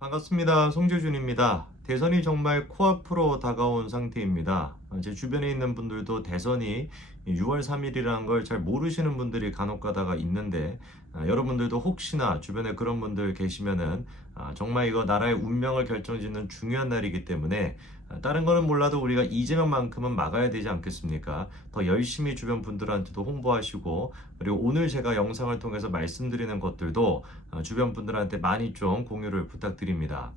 반갑습니다. 송재준입니다. 대선이 정말 코앞으로 다가온 상태입니다. 제 주변에 있는 분들도 대선이 6월 3일이라는 걸 잘 모르시는 분들이 간혹 가다가 있는데, 여러분들도 혹시나 주변에 그런 분들 계시면은 정말 이거 나라의 운명을 결정짓는 중요한 날이기 때문에 다른 거는 몰라도 우리가 이재명만큼은 막아야 되지 않겠습니까? 더 열심히 주변 분들한테도 홍보하시고, 그리고 오늘 제가 영상을 통해서 말씀드리는 것들도 주변 분들한테 많이 좀 공유를 부탁드립니다.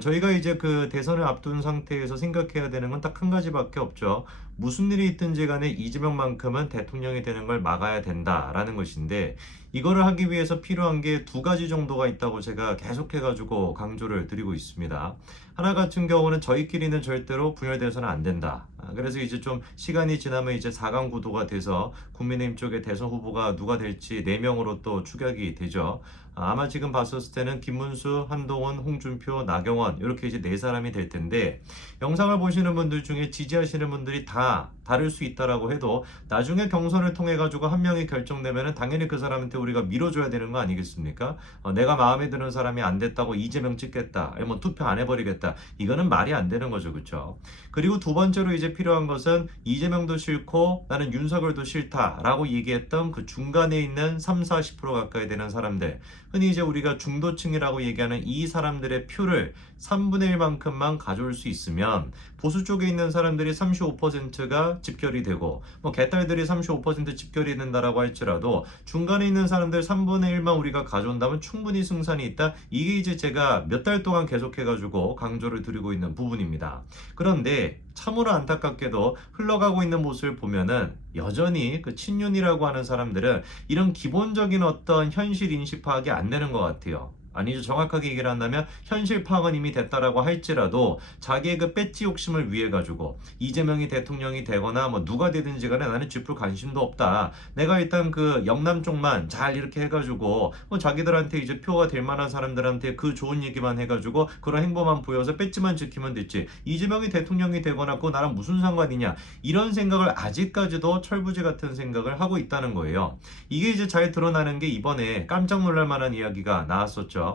저희가 이제 그 대선을 앞둔 상태에서 생각해야 되는 건 딱 한 가지밖에 없죠. 무슨 일이 있든지 간에 이재명만큼은 대통령이 되는 걸 막아야 된다라는 것인데, 이거를 하기 위해서 필요한 게 두 가지 정도가 있다고 제가 계속해가지고 강조를 드리고 있습니다. 하나 같은 경우는 저희끼리는 절대로 분열돼서는 안 된다. 그래서 이제 좀 시간이 지나면 이제 4강 구도가 돼서 국민의힘 쪽에 대선 후보가 누가 될지 4명으로 또 추격이 되죠. 아마 지금 봤었을 때는 김문수, 한동훈, 홍준표, 나경원 이렇게 이제 4사람이 될 텐데, 영상을 보시는 분들 중에 지지하시는 분들이 다 다를 수 있다라고 해도 나중에 경선을 통해 가지고 한 명이 결정되면은 당연히 그 사람한테 우리가 밀어줘야 되는 거 아니겠습니까? 내가 마음에 드는 사람이 안 됐다고 이재명 찍겠다, 아니 뭐 투표 안 해버리겠다, 이거는 말이 안 되는 거죠, 그렇죠? 그리고 두 번째로 이제 필요한 것은 이재명도 싫고 나는 윤석열도 싫다라고 얘기했던 그 중간에 있는 3, 40% 가까이 되는 사람들, 흔히 이제 우리가 중도층이라고 얘기하는 이 사람들의 표를 3분의 1만큼만 가져올 수 있으면 보수 쪽에 있는 사람들이 35%가 집결이 되고, 뭐 개딸들이 35% 집결이 된다라고 할지라도 중간에 있는 사람들 3분의 1만 우리가 가져온다면 충분히 승산이 있다. 이게 이제 제가 몇 달 동안 계속해가지고 강조를 드리고 있는 부분입니다. 그런데 참으로 안타깝게도 흘러가고 있는 모습을 보면은 여전히 그 친윤이라고 하는 사람들은 이런 기본적인 어떤 현실 인식 파악이 안 되는 것 같아요. 아니죠. 정확하게 얘기를 한다면 현실 파악은 이미 됐다라고 할지라도 자기의 그 배지 욕심을 위해 가지고 이재명이 대통령이 되거나 뭐 누가 되든지 간에 나는 쥐뿔 관심도 없다. 내가 일단 그 영남 쪽만 잘 이렇게 해가지고 뭐 자기들한테 이제 표가 될 만한 사람들한테 그 좋은 얘기만 해가지고 그런 행보만 보여서 배지만 지키면 됐지. 이재명이 대통령이 되거나 그거 나랑 무슨 상관이냐. 이런 생각을 아직까지도 철부지 같은 생각을 하고 있다는 거예요. 이게 이제 잘 드러나는 게 이번에 깜짝 놀랄 만한 이야기가 나왔었죠.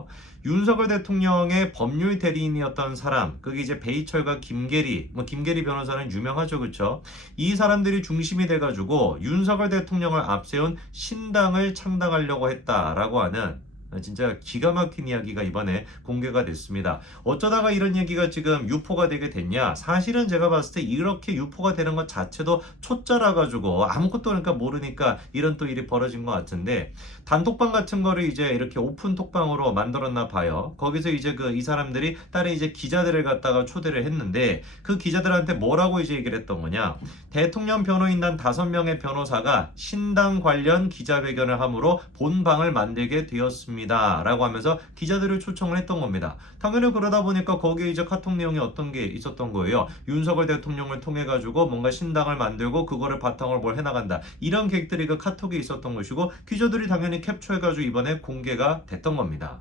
윤석열 대통령의 법률 대리인이었던 사람, 그게 이제 베이철과 김계리, 뭐 김계리 변호사는 유명하죠, 그렇죠? 이 사람들이 중심이 돼가지고 윤석열 대통령을 앞세운 신당을 창당하려고 했다라고 하는 진짜 기가 막힌 이야기가 이번에 공개가 됐습니다. 어쩌다가 이런 얘기가 지금 유포가 되게 됐냐? 사실은 제가 봤을 때 이렇게 유포가 되는 것 자체도 초짜라 가지고 아무것도 그러니까 모르니까 이런 또 일이 벌어진 것 같은데, 단톡방 같은 거를 이제 이렇게 오픈 톡방으로 만들었나 봐요. 거기서 이제 그 이 사람들이 다른 이제 기자들을 갖다가 초대를 했는데, 그 기자들한테 뭐라고 이제 얘기를 했던 거냐? 대통령 변호인단 5명의 변호사가 신당 관련 기자회견을 함으로 본방을 만들게 되었습니다. 라고 하면서 기자들을 초청을 했던 겁니다. 당연히 그러다 보니까 거기에 이제 카톡 내용이 어떤 게 있었던 거예요. 윤석열 대통령을 통해 가지고 뭔가 신당을 만들고 그거를 바탕으로 뭘 해나간다. 이런 계획들이 그 카톡에 있었던 것이고, 기자들이 당연히 캡처해 가지고 이번에 공개가 됐던 겁니다.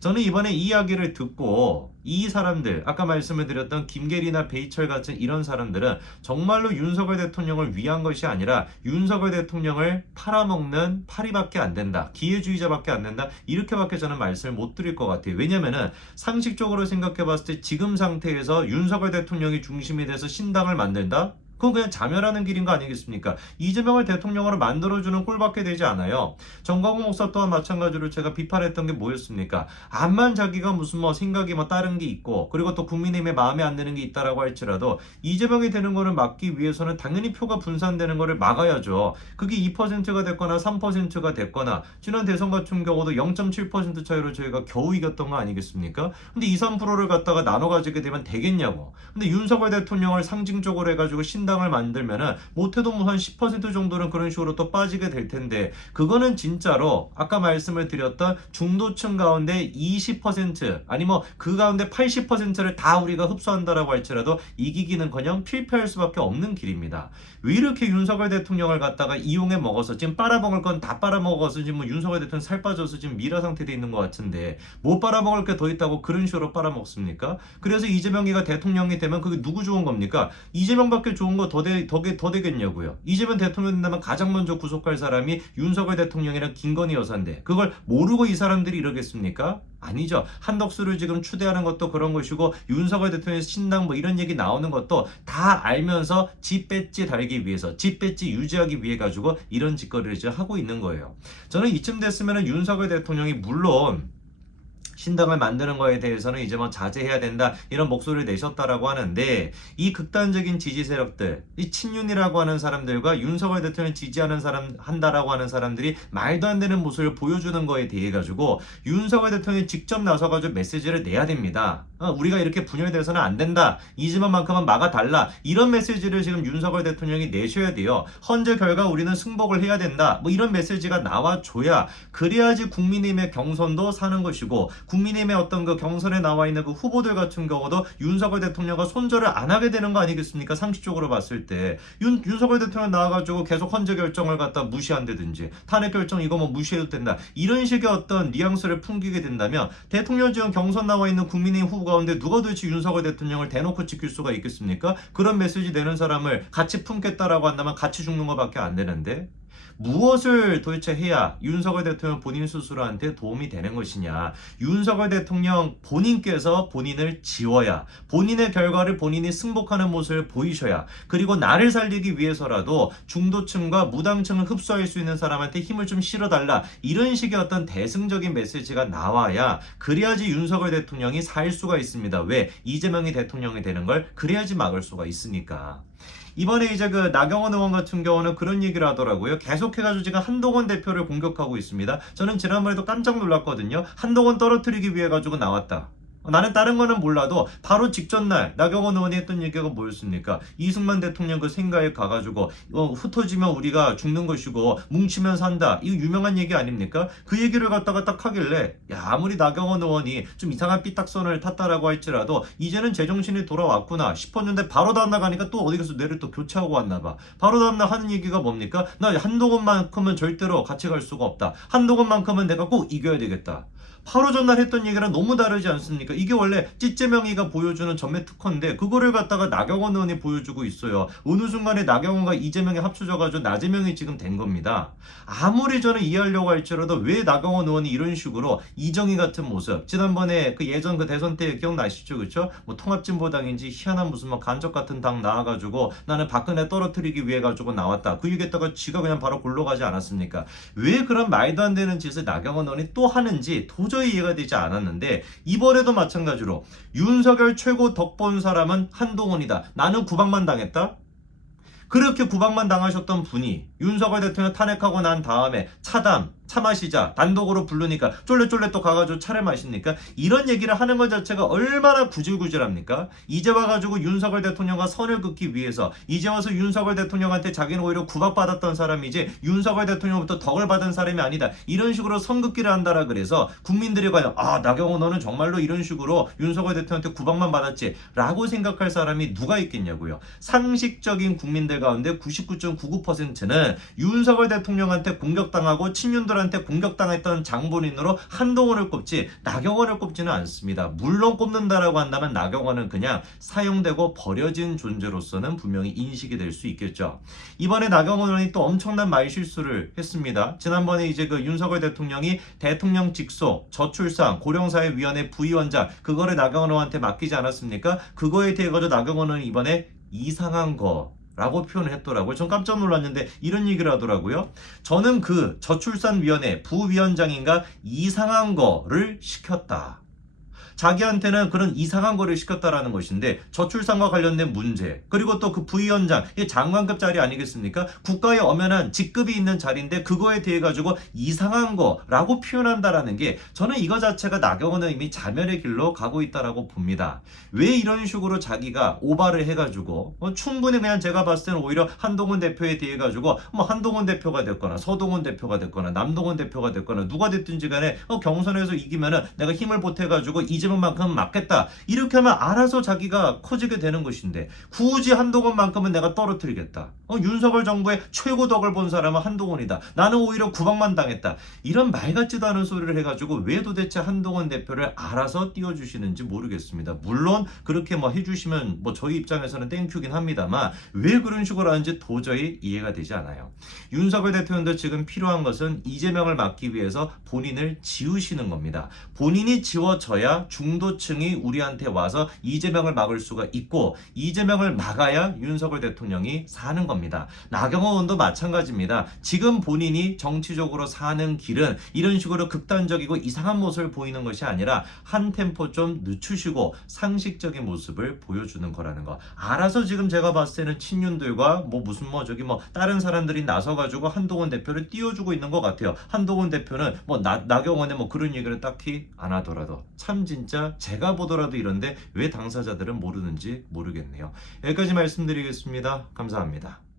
저는 이번에 이 이야기를 듣고 이 사람들, 아까 말씀을 드렸던 김계리나 베이철 같은 이런 사람들은 정말로 윤석열 대통령을 위한 것이 아니라 윤석열 대통령을 팔아먹는 파리밖에 안 된다, 기회주의자밖에 안 된다, 이렇게밖에 저는 말씀을 못 드릴 것 같아요. 왜냐면은 상식적으로 생각해 봤을 때 지금 상태에서 윤석열 대통령이 중심이 돼서 신당을 만든다? 그건 그냥 자멸하는 길인 거 아니겠습니까? 이재명을 대통령으로 만들어주는 꼴밖에 되지 않아요. 정광훈 목사 또한 마찬가지로 제가 비판했던 게 뭐였습니까? 암만 자기가 무슨 뭐 생각이 뭐 다른 게 있고, 그리고 또 국민의힘에 마음에 안 드는 게 있다라고 할지라도 이재명이 되는 거를 막기 위해서는 당연히 표가 분산되는 거를 막아야죠. 그게 2%가 됐거나 3%가 됐거나, 지난 대선 같은 경우도 0.7% 차이로 저희가 겨우 이겼던 거 아니겠습니까? 근데 2, 3%를 갖다가 나눠 가지게 되면 되겠냐고. 근데 윤석열 대통령을 상징적으로 해가지고 신당을 만들면은 못해도 뭐 한 10% 정도는 그런 식으로 또 빠지게 될 텐데, 그거는 진짜로 아까 말씀을 드렸던 중도층 가운데 20% 아니 뭐 그 가운데 80%를 다 우리가 흡수한다라고 할지라도 이기기는커녕 필패할 수밖에 없는 길입니다. 왜 이렇게 윤석열 대통령을 갖다가 이용해 먹어서 지금 빨아먹을 건 다 빨아먹어서 지금 뭐 윤석열 대통령 살 빠져서 지금 미라 상태돼 있는 것 같은데, 못 빨아먹을 게 더 있다고 그런 식으로 빨아먹습니까? 그래서 이재명이가 대통령이 되면 그게 누구 좋은 겁니까? 이재명밖에 좋은 거 더 되겠냐고요. 이재명 대통령 된다면 가장 먼저 구속할 사람이 윤석열 대통령이랑 김건희 여사인데 그걸 모르고 이 사람들이 이러겠습니까? 아니죠. 한덕수를 지금 추대하는 것도 그런 것이고 윤석열 대통령의 신당 뭐 이런 얘기 나오는 것도 다 알면서 지 배지 달기 위해서 지 배지 유지하기 위해 가지고 이런 짓거리를 이제 하고 있는 거예요. 저는 이쯤 됐으면 윤석열 대통령이 물론 신당을 만드는 거에 대해서는 이제 뭐 자제해야 된다 이런 목소리를 내셨다라고 하는데 이 극단적인 지지 세력들 이 친윤이라고 하는 사람들과 윤석열 대통령 지지하는 사람 한다라고 하는 사람들이 말도 안 되는 모습을 보여주는 거에 대해 가지고 윤석열 대통령이 직접 나서가지고 메시지를 내야 됩니다. 우리가 이렇게 분열돼서는 안 된다. 이지만만큼은 막아달라. 이런 메시지를 지금 윤석열 대통령이 내셔야 돼요. 헌재 결과 우리는 승복을 해야 된다. 뭐 이런 메시지가 나와줘야 그래야지 국민의힘의 경선도 사는 것이고 국민의힘의 어떤 그 경선에 나와 있는 그 후보들 같은 경우도 윤석열 대통령과 손절을 안 하게 되는 거 아니겠습니까? 상식적으로 봤을 때 윤석열 대통령 나와가지고 계속 헌재 결정을 갖다 무시한다든지 탄핵 결정 이거 뭐 무시해도 된다 이런 식의 어떤 뉘앙스를 풍기게 된다면 대통령 지금 경선 나와 있는 국민의힘 후보 가운데 누가 도대체 윤석열 대통령을 대놓고 지킬 수가 있겠습니까? 그런 메시지 내는 사람을 같이 품겠다라고 한다면 같이 죽는 것밖에 안 되는데 무엇을 도대체 해야 윤석열 대통령 본인 스스로한테 도움이 되는 것이냐. 윤석열 대통령 본인께서 본인을 지워야 본인의 결과를 본인이 승복하는 모습을 보이셔야 그리고 나를 살리기 위해서라도 중도층과 무당층을 흡수할 수 있는 사람한테 힘을 좀 실어달라 이런 식의 어떤 대승적인 메시지가 나와야 그래야지 윤석열 대통령이 살 수가 있습니다. 왜? 이재명이 대통령이 되는 걸 그래야지 막을 수가 있으니까. 이번에 이제 그 나경원 의원 같은 경우는 그런 얘기를 하더라고요. 계속해가지고 지금 한동훈 대표를 공격하고 있습니다. 저는 지난번에도 깜짝 놀랐거든요. 한동훈 떨어뜨리기 위해 가지고 나왔다. 나는 다른 거는 몰라도 바로 직전 날 나경원 의원이 했던 얘기가 뭐였습니까? 이승만 대통령 그 생가에 가가지고 흩어지면 우리가 죽는 것이고 뭉치면 산다. 이거 유명한 얘기 아닙니까? 그 얘기를 갖다가 딱 하길래 야 아무리 나경원 의원이 좀 이상한 삐딱선을 탔다라고 할지라도 이제는 제정신이 돌아왔구나 싶었는데 바로 다음날 가니까 또 어디 가서 뇌를 또 교체하고 왔나 봐. 바로 다음날 하는 얘기가 뭡니까? 나 한동훈만큼은 절대로 같이 갈 수가 없다. 한동훈만큼은 내가 꼭 이겨야 되겠다. 바로 전날 했던 얘기랑 너무 다르지 않습니까? 이게 원래 찌째명이가 보여주는 전매 특허인데 그거를 갖다가 나경원 의원이 보여주고 있어요. 어느 순간에 나경원과 이재명이 합쳐져가지고 나재명이 지금 된 겁니다. 아무리 저는 이해하려고 할지라도 왜 나경원 의원이 이런 식으로 이정희 같은 모습 지난번에 그 예전 그 대선 때 기억나시죠? 그렇죠? 뭐 통합진보당인지 희한한 무슨 뭐 간접 같은 당 나와가지고 나는 박근혜 떨어뜨리기 위해 가지고 나왔다. 그 얘기했다가 지가 그냥 바로 골로 가지 않았습니까? 왜 그런 말도 안 되는 짓을 나경원 의원이 또 하는지 도저히 이해가 되지 않았는데 이번에도 마찬가지로 윤석열 최고 덕 본 사람은 한동훈이다. 나는 구박만 당했다. 그렇게 구박만 당하셨던 분이 윤석열 대통령 탄핵하고 난 다음에 차담 차 마시자 단독으로 부르니까 쫄래쫄래 또 가가지고 차를 마십니까? 이런 얘기를 하는 것 자체가 얼마나 구질구질합니까? 이제 와가지고 윤석열 대통령과 선을 긋기 위해서 이제 와서 윤석열 대통령한테 자기는 오히려 구박받았던 사람이지 윤석열 대통령부터 덕을 받은 사람이 아니다. 이런 식으로 선긋기를 한다라 그래서 국민들이 과연 아 나경원 너는 정말로 이런 식으로 윤석열 대통령한테 구박만 받았지 라고 생각할 사람이 누가 있겠냐고요. 상식적인 국민들 가운데 99.99%는 윤석열 대통령한테 공격당하고 친윤들 한테 공격당했던 장본인으로 한동훈을 꼽지 나경원을 꼽지는 않습니다. 물론 꼽는다라고 한다면 나경원은 그냥 사용되고 버려진 존재로서는 분명히 인식이 될 수 있겠죠. 이번에 나경원 의원이 또 엄청난 말실수를 했습니다. 지난번에 이제 그 윤석열 대통령이 대통령 직속 저출산 고령사회위원회 부위원장 그거를 나경원 의원한테 맡기지 않았습니까? 그거에 대해 가지고 나경원 의원은 이번에 이상한 거 라고 표현을 했더라고요. 전 깜짝 놀랐는데 이런 얘기를 하더라고요. 저는 그 저출산위원회 부위원장인가 이상한 거를 시켰다. 자기한테는 그런 이상한 거를 시켰다라는 것인데 저출산과 관련된 문제 그리고 또 그 부위원장 이게 장관급 자리 아니겠습니까? 국가에 엄연한 직급이 있는 자리인데 그거에 대해 가지고 이상한 거라고 표현한다라는 게 저는 이거 자체가 나경원은 이미 자멸의 길로 가고 있다라고 봅니다. 왜 이런 식으로 자기가 오바를 해가지고 충분히 그냥 제가 봤을 때는 오히려 한동훈 대표에 대해 가지고 뭐 한동훈 대표가 됐거나 서동훈 대표가 됐거나 남동훈 대표가 됐거나 누가 됐든지 간에 경선에서 이기면은 내가 힘을 보태가지고 이재명만큼 맞겠다 이렇게 하면 알아서 자기가 커지게 되는 것인데 굳이 한동훈만큼은 내가 떨어뜨리겠다 윤석열 정부의 최고 덕을 본 사람은 한동훈이다. 나는 오히려 구박만 당했다. 이런 말 같지도 않은 소리를 해가지고 왜 도대체 한동훈 대표를 알아서 띄워주시는지 모르겠습니다. 물론 그렇게 뭐 해주시면 뭐 저희 입장에서는 땡큐긴 합니다만 왜 그런 식으로 하는지 도저히 이해가 되지 않아요. 윤석열 대통령도 지금 필요한 것은 이재명을 막기 위해서 본인을 지우시는 겁니다. 본인이 지워져야 중도층이 우리한테 와서 이재명을 막을 수가 있고 이재명을 막아야 윤석열 대통령이 사는 겁니다. 나경원 의원도 마찬가지입니다. 지금 본인이 정치적으로 사는 길은 이런 식으로 극단적이고 이상한 모습을 보이는 것이 아니라 한 템포 좀 늦추시고 상식적인 모습을 보여주는 거라는 거. 알아서 지금 제가 봤을 때는 친윤들과 다른 사람들이 나서가지고 한동훈 대표를 띄워주고 있는 것 같아요. 한동훈 대표는 나경원의 그런 얘기를 딱히 안 하더라도 참 진짜 제가 보더라도 이런데 왜 당사자들은 모르는지 모르겠네요. 여기까지 말씀드리겠습니다. 감사합니다.